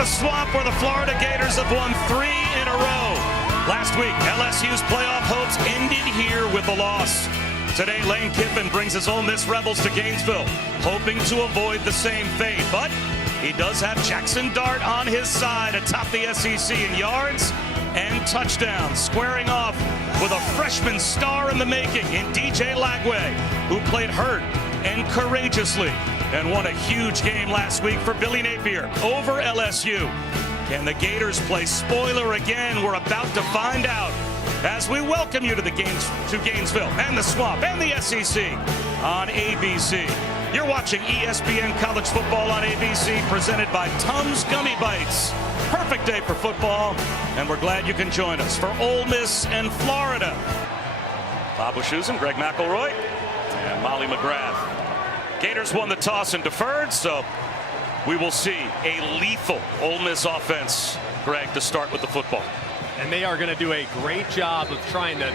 the Swamp, where the Florida Gators have won 3 in a row. Last week, LSU's playoff hopes ended here with a loss. Today, Lane Kiffin brings his Ole Miss Rebels to Gainesville, hoping to avoid the same fate. But he does have Jackson Dart on his side atop the SEC in yards and touchdowns, squaring off with a freshman star in the making in DJ Lagway, who played hurt and courageously and won a huge game last week for Billy Napier over LSU. Can the Gators play spoiler again? We're about to find out as we welcome you to Gainesville and the Swamp and the SEC on ABC. You're watching ESPN College Football on ABC, presented by Tums Gummy Bites. Perfect day for football, and we're glad you can join us for Ole Miss and Florida. Bob Wischusen, Greg McElroy, and Molly McGrath. Gators won the toss and deferred, so we will see a lethal Ole Miss offense, Greg, to start with the football. And they are going to do a great job of trying to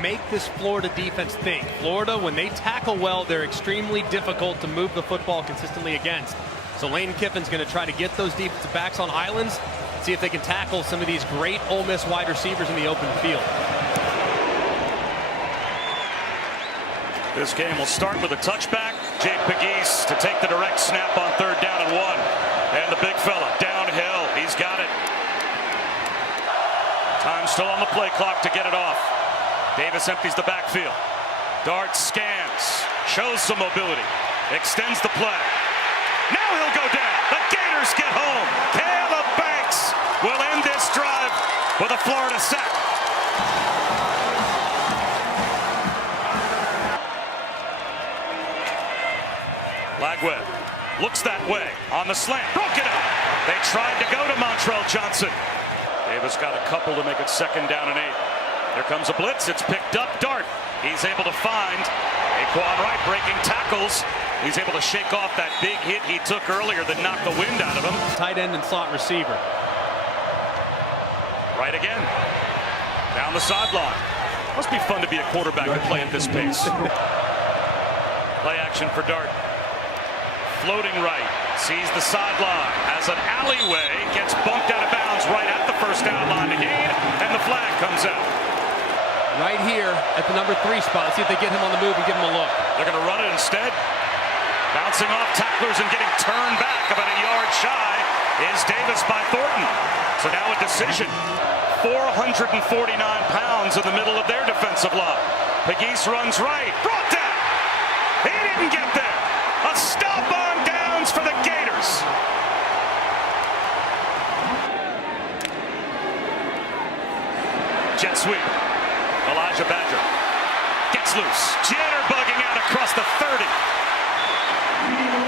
make this Florida defense think. Florida, when they tackle well, they're extremely difficult to move the football consistently against. So Lane Kiffin's going to try to get those defensive backs on islands, see if they can tackle some of these great Ole Miss wide receivers in the open field. This game will start with a touchback. Jake Pegues to take the direct snap on 3rd down and 1. And the big fella downhill. He's got it. Time still on the play clock to get it off. Davis empties the backfield. Dart scans, shows some mobility, extends the play. Now he'll go down. The Gators get home. Caleb Banks will end this drive with a Florida sack. Lagway looks that way on the slant. Broke it up. They tried to go to Montrell Johnson. Davis got a couple to make it 2nd down and 8. Here comes a blitz. It's picked up. Dart. He's able to find Aquan Wright breaking tackles. He's able to shake off that big hit he took earlier that knocked the wind out of him. Tight end and slot receiver. Right again. Down the sideline. Must be fun to be a quarterback and play at this pace. Play action for Dart. Floating right. Sees the sideline. Has an alleyway. Gets bumped out of bounds right at the 1st down line to gain. And the flag comes out. Right here at the number 3 spot. Let's see if they get him on the move and give him a look. They're going to run it instead. Bouncing off tacklers and getting turned back about a yard shy is Davis by Thornton. So now a decision. 449 pounds in the middle of their defensive line. Pegues runs right. Brought down. He didn't get there. A stop on downs for the Gators. Jet sweep. Elijah Badger gets loose. Jitterbugging out across the 30.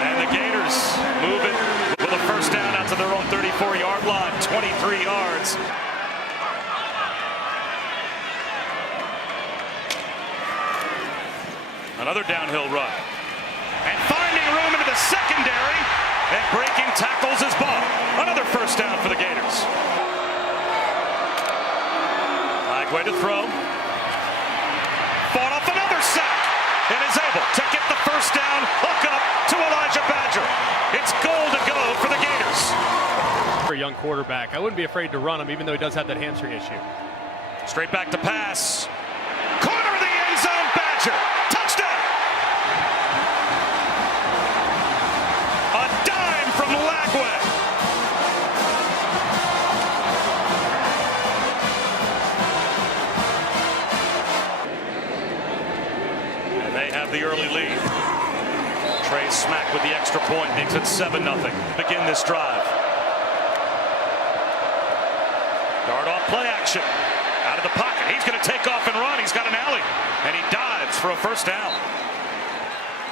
And the Gators move it with a 1st down out to their own 34-yard line. 23 yards. Another downhill run. And finding room into the secondary. And breaking tackles is Ball. Another 1st down for the Gators. Lagway to throw. Fought off another sack. And is able to get the 1st down. Hook up to Elijah Badger. It's goal to go for the Gators. For a young quarterback, I wouldn't be afraid to run him, even though he does have that hamstring issue. Straight back to pass. Corner of the end zone. Badger. Touchdown. A dime from Lagway. And they have the early lead. Trey Smack with the extra point makes it 7-0. Begin this drive. Dart off play action. Out of the pocket. He's going to take off and run. He's got an alley. And he dives for a 1st down.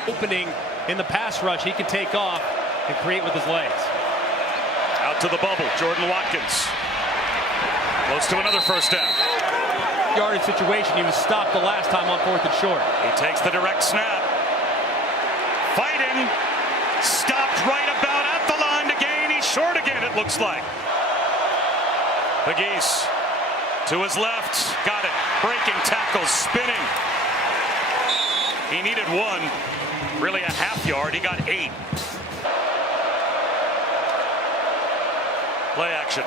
Opening in the pass rush, he can take off and create with his legs. Out to the bubble, Jordan Watkins. Close to another 1st down. Yardage situation, he was stopped the last time on 4th and short. He takes the direct snap. Fighting. Stopped right about at the line to gain. He's short again, it looks like. Pegues to his left. Got it. Breaking tackles, spinning. He needed 1. Really a half yard. He got 8. Play action.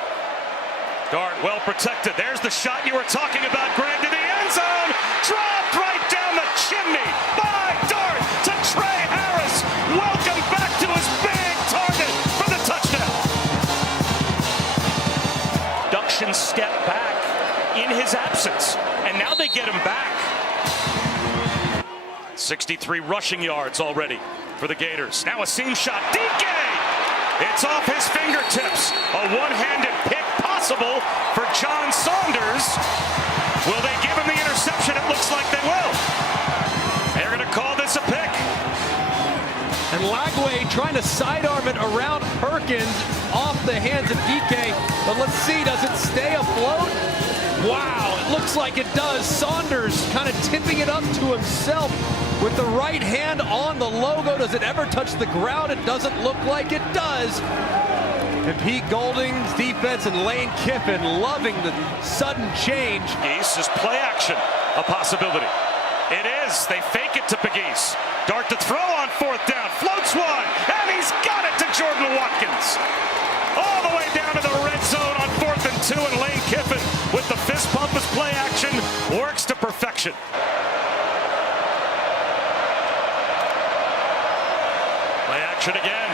Dart well protected. There's the shot you were talking about, Greg, to the end zone. Dropped right down the chimney by Dart to Trey Harris. Welcome back to his big target for the touchdown. Production step back in his absence, and now they get him back. 63 rushing yards already for the Gators. Now a seam shot. DK! It's off his fingertips. A one-handed pick possible for John Saunders. Will they give him the interception? It looks like they will. They're going to call this a pick. And Lagway trying to sidearm it around Perkins off the hands of DK. But let's see, does it stay afloat? Wow, it looks like it does. Saunders kind of tipping it up to himself with the right hand on the logo. Does it ever touch the ground? It doesn't look like it does. And Pete Golding's defense and Lane Kiffin loving the sudden change. Pegues is play action a possibility. It is. They fake it to Pegues. Dart to throw on fourth down. Floats one. And he's got it to Jordan Watkins. All the way down to the red zone on 4th and 2. And Lane Kiffin with the fist pump as play action works to perfection. Play action again.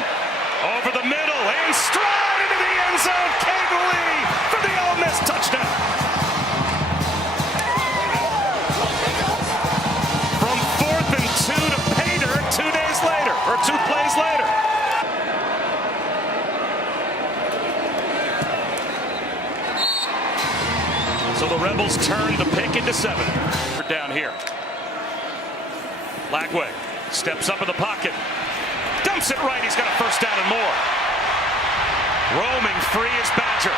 Over the middle and stride into the end zone. Caden Lee for the Ole Miss touchdown. From 4th and 2 to pay dirt 2 days later, or 2 plays later. So the Rebels turn the pick into 7. Down here. Lagway steps up in the pocket. Dumps it right. He's got a first down and more. Roaming free is Badger.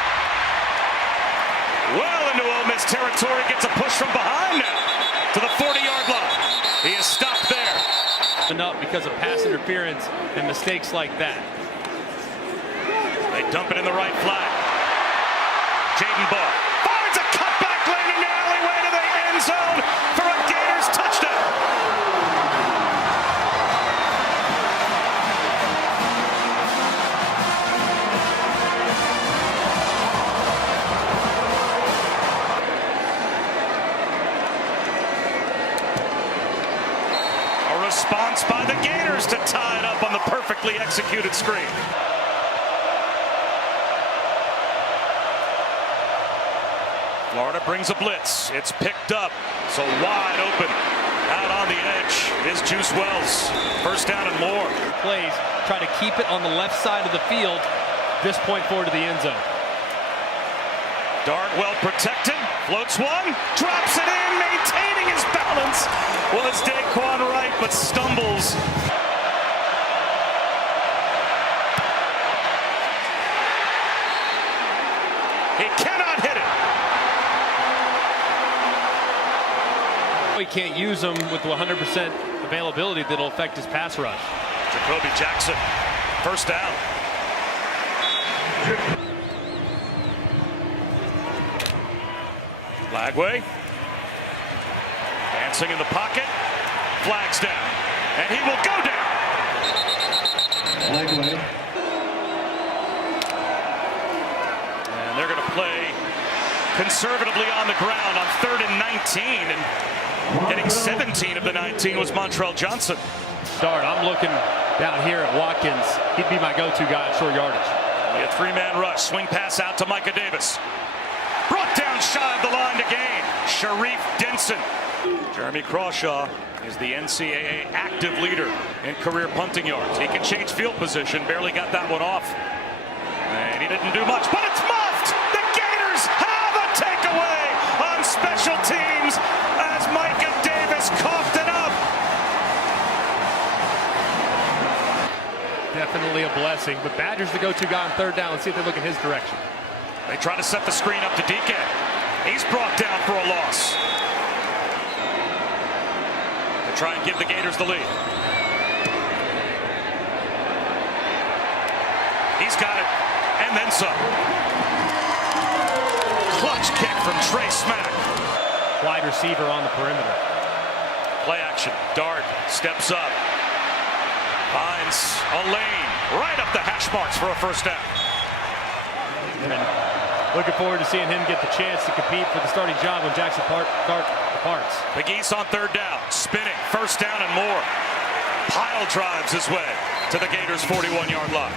Well into Ole Miss territory. Gets a push from behind now to the 40-yard line. He is stopped there. Enough because of pass interference and mistakes like that. They dump it in the right flat. Jaden Ball finds a cutback lane in the alleyway to the end zone for a Gators touchdown. A response by the Gators to tie it up on the perfectly executed screen. Florida brings a blitz. It's picked up. So wide open. Out on the edge is Juice Wells. First down and more. Plays, try to keep it on the left side of the field. This point forward to the end zone. Dart well protected. Floats one. Drops it in. Maintaining his balance was Daquan Wright, but stumbles. He cannot hit it. He can't use them with 100% availability that'll affect his pass rush. Jacoby Jackson, first down. Lagway, dancing in the pocket, flags down, and he will go down. Lagway. And they're going to play conservatively on the ground on 3rd and 19, and getting 17 of the 19 was Montrell Johnson. Dart, I'm looking down here at Watkins. He'd be my go-to guy at short yardage. A 3-man rush. Swing pass out to Micah Davis. Brought down shy of the line to gain. Sharif Denson. Jeremy Crawshaw is the NCAA active leader in career punting yards. He can change field position. Barely got that one off. And he didn't do much, but it's muffed. The Gators have a takeaway on special teams as Micah Davis coughed it up. Definitely a blessing, but Badger's the go-to guy on 3rd down. Let's see if they look in his direction. They try to set the screen up to DK. He's brought down for a loss. They try and give the Gators the lead. He's got it, and then some. Clutch kick from Trey Smack. Wide receiver on the perimeter. Play action. Dart steps up. Finds a lane right up the hash marks for a first down. And looking forward to seeing him get the chance to compete for the starting job when Jackson Dart departs. McGeese on third down, spinning, first down and more. Pile drives his way to the Gators' 41-yard line.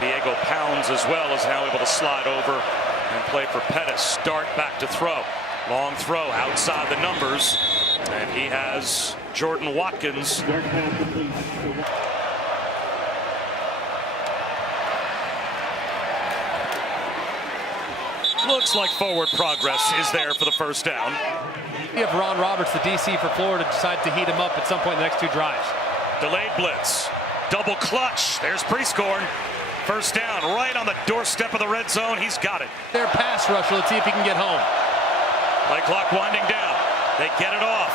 Diego Pounds as well is now able to slide over and play for Pettis. Dart back to throw. Long throw outside the numbers. And he has Jordan Watkins. Looks like forward progress is there for the first down. You have Ron Roberts, the DC for Florida, decide to heat him up at some point in the next two drives. Delayed blitz. Double clutch. There's Prieskorn. First down, right on the doorstep of the red zone. He's got it. Their pass rusher. Let's see if he can get home. Play clock winding down. They get it off.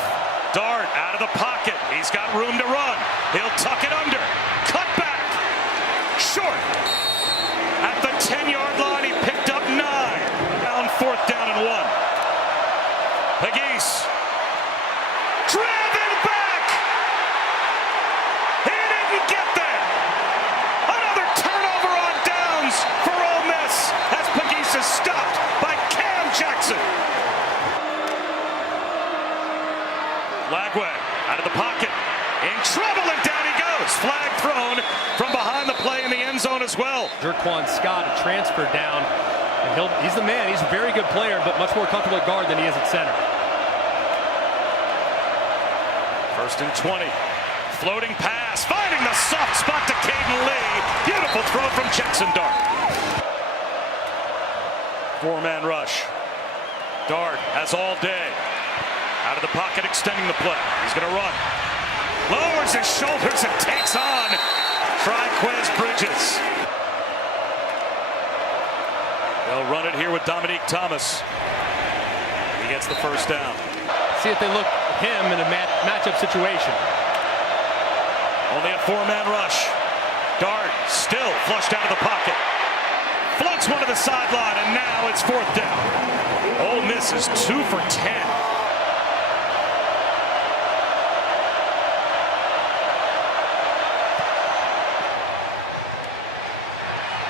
Dart out of the pocket. He's got room to run. He'll tuck it under. Cut back. Short. At the 10-yard line, he picked up 9. Down, fourth down and 1. McGeese. Driven back. He didn't get there. Another turnover on downs for Ole Miss as McGeese is stopped by Cam Jackson. Lagway out of the pocket. In trouble, and down he goes. Flag thrown from behind the play in the end zone as well. Jerquan Scott, a transfer down. And he's the man. He's a very good player, but much more comfortable at guard than he is at center. First and 20. Floating pass. Finding the soft spot to Caden Lee. Beautiful throw from Jackson Dart. Four-man rush. Dart has all day. Out of the pocket, extending the play. He's going to run. Lowers his shoulders and takes on Triquez Bridges. They'll run it here with Dominique Thomas. He gets the first down. See if they look him in a matchup situation. Only a four-man rush. Dart still flushed out of the pocket. Floats one to the sideline, and now it's fourth down. Ole Miss is 2 for 10.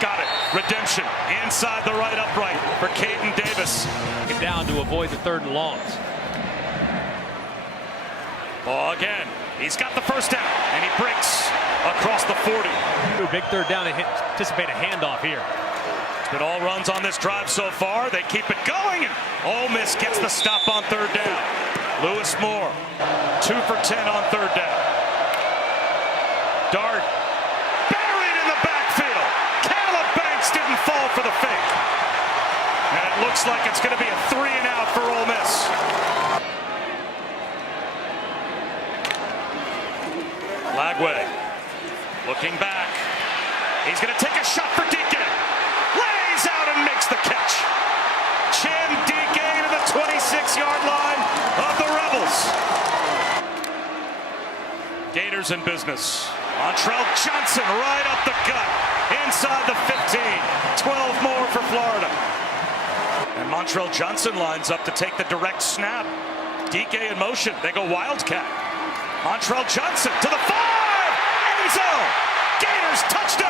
Got it. Redemption inside the right upright for Caden Davis. Get down to avoid the third and longs. Ball again. He's got the first down, and he breaks across the 40. Big third down and anticipate a handoff here. It's been all runs on this drive so far. They keep it going, and Ole Miss gets the stop on third down. Lewis Moore, 2 for 10 on third down. Dart buried in the backfield. Caleb Banks didn't fall for the fake. And it looks like it's going to be a 3 and out for Ole Miss. Lagway looking back. He's going to take a shot for Deacon. Lays out and makes the catch. Chin Deacon to the 26-yard line of the Rebels. Gators in business. Montrell Johnson right up the gut. Inside the 15. 12 more for Florida. And Montrell Johnson lines up to take the direct snap. DK in motion. They go Wildcat. Montrell Johnson to the 5. End zone. Gators touchdown.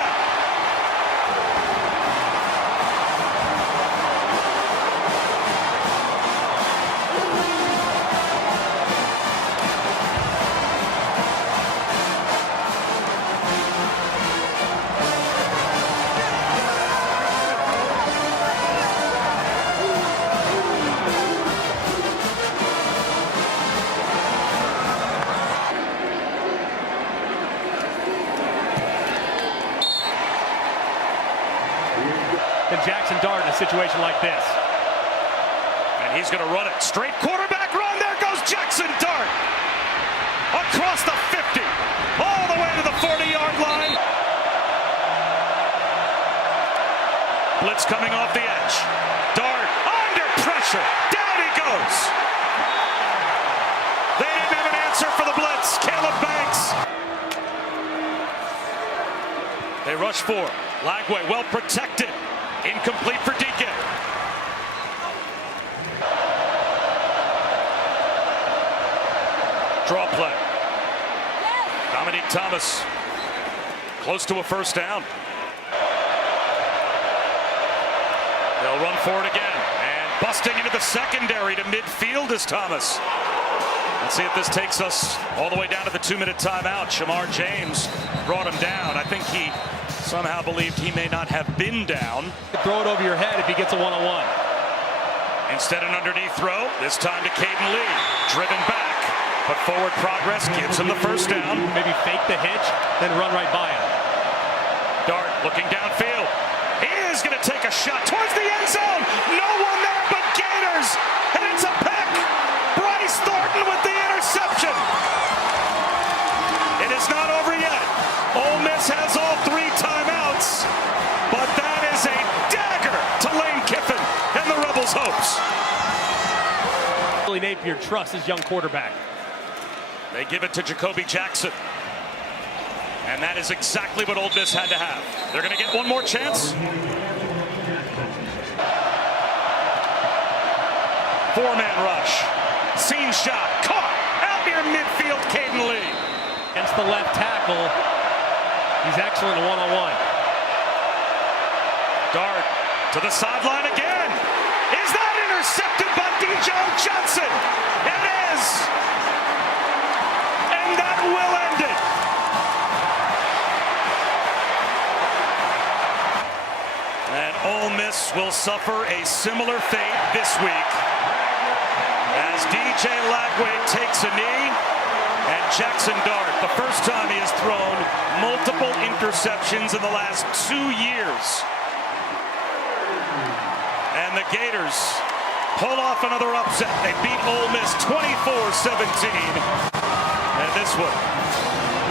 Than Jackson Dart in a situation like this. And he's going to run it. Straight quarterback run. There goes Jackson Dart. Across the 50. All the way to the 40-yard line. Blitz coming off the edge. Dart under pressure. Down he goes. They didn't have an answer for the blitz. Caleb Banks. They rush for Lagway, well protected. Incomplete for Deacon. Draw play. Dominique Thomas close to a first down. They'll run for it again. And busting into the secondary to midfield is Thomas. Let's see if this takes us all the way down to the 2-minute timeout. Shamar James brought him down. I think he somehow believed he may not have been down. Throw it over your head if he gets a one-on-one. Instead, an underneath throw, this time to Caden Lee. Driven back, but forward progress gives him the first down. Maybe fake the hitch, then run right by him. Dart looking downfield. He is going to take a shot towards the end zone. No one there but Gators. And it's a pick. Bryce Thornton with the interception. It is not over yet. Ole Miss has all 3 timeouts. But that is a dagger to Lane Kiffin and the Rebels' hopes. Billy Napier trusts his young quarterback. They give it to Jacoby Jackson. And that is exactly what Ole Miss had to have. They're going to get one more chance. 4-man rush. Seam shot. Caught. Out near midfield, Caden Lee. Against the left tackle. He's excellent in one-on-one. Dart to the sideline again. Is that intercepted by Dijon Johnson? It is. And that will end it. And Ole Miss will suffer a similar fate this week as DJ Lagway takes a knee and Jackson Dart, the first time he has thrown multiple interceptions in the last 2 years. And the Gators pull off another upset. They beat Ole Miss 24-17. And this one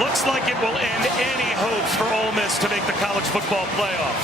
looks like it will end any hopes for Ole Miss to make the college football playoff.